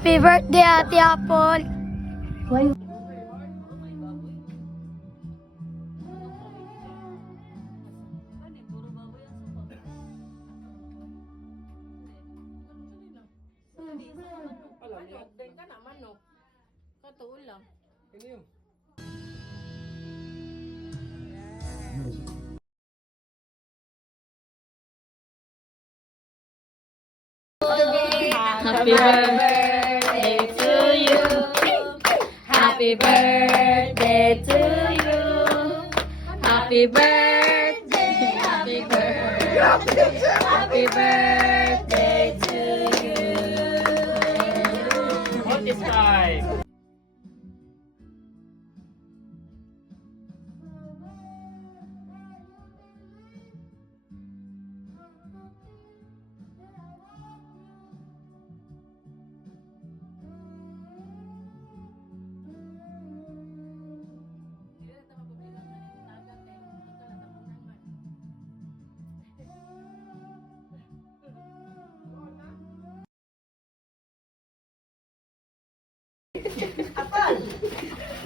Happy birthday, Ate Apple! Why? Din ka naman, no? Katuol lang. Happy birthday to you. Happy birthday to you. Happy birthday, happy birthday, happy birthday to you. What is time?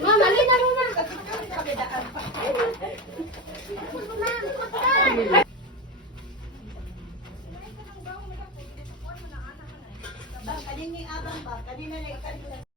Mama, lina muna. Kanina abang ba? Kanina na